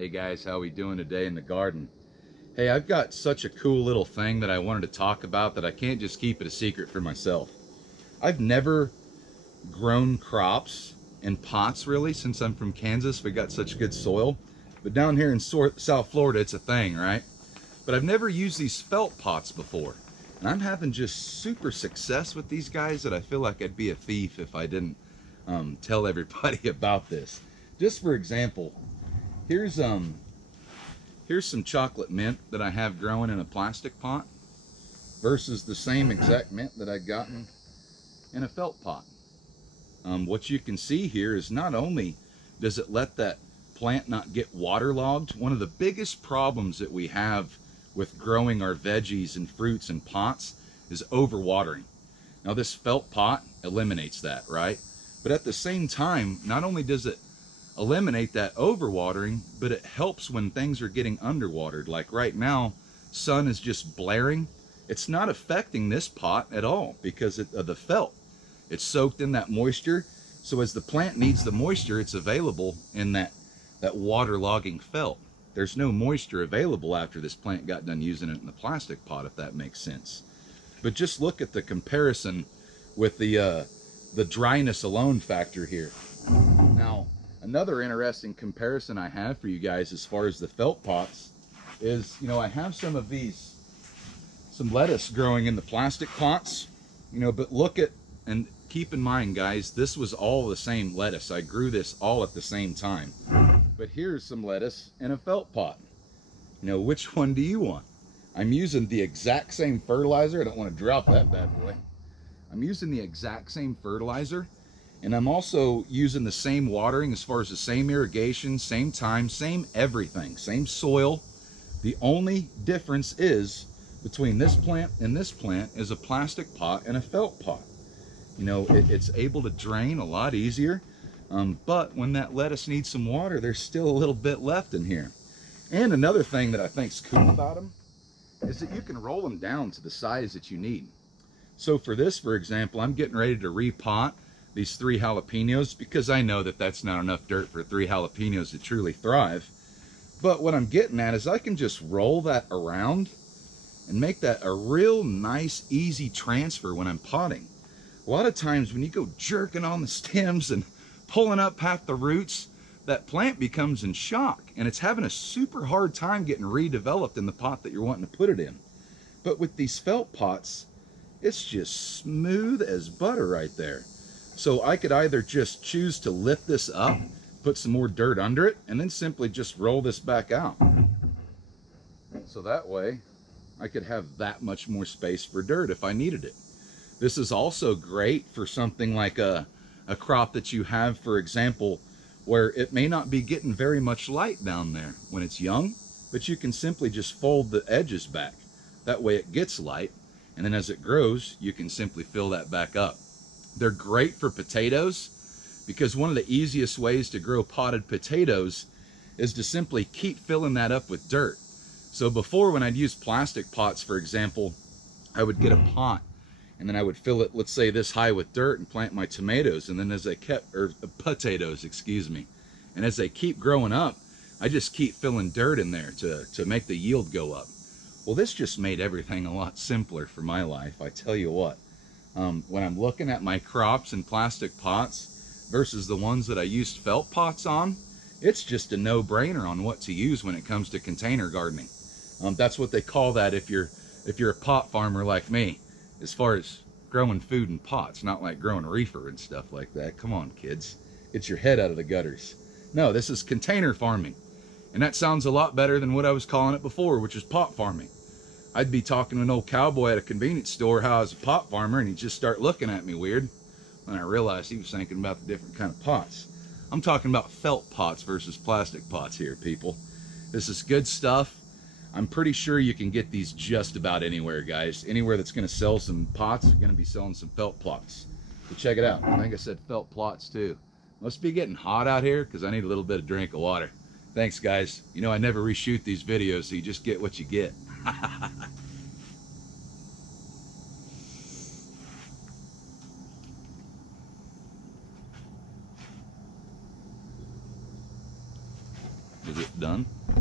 Hey guys, how we doing today in the garden? Hey, I've got such a cool little thing that I wanted to talk about that I can't just keep it a secret for myself. I've never grown crops in pots really since I'm from Kansas. We got such good soil. But down here in South Florida, it's a thing, right? But I've never used these felt pots before. And I'm having just super success with these guys that I feel like I'd be a thief if I didn't tell everybody about this. Just for example, here's some chocolate mint that I have growing in a plastic pot versus the same exact mint that I'd gotten in a felt pot. What you can see here is not only does it let that plant not get waterlogged, one of the biggest problems that we have with growing our veggies and fruits in pots is overwatering. Now this felt pot eliminates that, right? But at the same time, not only does it eliminate that overwatering, but it helps when things are getting underwatered. Like right now, sun is just blaring. It's not affecting this pot at all because of the felt. It's soaked in that moisture. So as the plant needs the moisture, it's available in that waterlogging felt. There's no moisture available after this plant got done using it in the plastic pot, if that makes sense. But just look at the comparison with the dryness alone factor here. Now, another interesting comparison I have for you guys as far as the felt pots is, I have some lettuce growing in the plastic pots, but look at, and keep in mind guys, this was all the same lettuce. I grew this all at the same time. But here's some lettuce in a felt pot. Which one do you want? I'm using the exact same fertilizer. I don't want to drop that bad boy. I'm using the exact same fertilizer, and I'm also using the same watering as far as the same irrigation, same time, same everything, same soil. The only difference is between this plant and this plant is a plastic pot and a felt pot. It's able to drain a lot easier, but when that lettuce needs some water, there's still a little bit left in here. And another thing that I think is cool about them is that you can roll them down to the size that you need. So for this, for example, I'm getting ready to repot these 3 jalapenos because I know that that's not enough dirt for 3 jalapenos to truly thrive. But what I'm getting at is I can just roll that around and make that a real nice, easy transfer when I'm potting. A lot of times when you go jerking on the stems and pulling up half the roots, that plant becomes in shock and it's having a super hard time getting redeveloped in the pot that you're wanting to put it in. But with these felt pots, it's just smooth as butter right there. So I could either just choose to lift this up, put some more dirt under it, and then simply just roll this back out. So that way I could have that much more space for dirt if I needed it. This is also great for something like a crop that you have, for example, where it may not be getting very much light down there when it's young, but you can simply just fold the edges back. That way it gets light, and then as it grows, you can simply fill that back up. They're great for potatoes because one of the easiest ways to grow potted potatoes is to simply keep filling that up with dirt. So before, when I'd use plastic pots, for example, I would get a pot and then I would fill it, let's say this high with dirt and plant my tomatoes. And then as they kept, or potatoes, excuse me. And as they keep growing up, I just keep filling dirt in there to make the yield go up. Well, this just made everything a lot simpler for my life, I tell you what. When I'm looking at my crops in plastic pots versus the ones that I used felt pots on, it's just a no-brainer on what to use when it comes to container gardening. That's what they call that if you're a pot farmer like me, as far as growing food in pots, not like growing reefer and stuff like that. Come on, kids, get your head out of the gutters. No, this is container farming, and that sounds a lot better than what I was calling it before, which is pot farming. I'd be talking to an old cowboy at a convenience store how I was a pot farmer, and he'd just start looking at me weird when I realized he was thinking about the different kind of pots. I'm talking about felt pots versus plastic pots here, people. This is good stuff. I'm pretty sure you can get these just about anywhere, guys. Anywhere that's going to sell some pots is going to be selling some felt plots. So check it out. I think I said felt plots too. Must be getting hot out here because I need a little bit of drink of water. Thanks, guys. I never reshoot these videos, so you just get what you get. Is it done? down.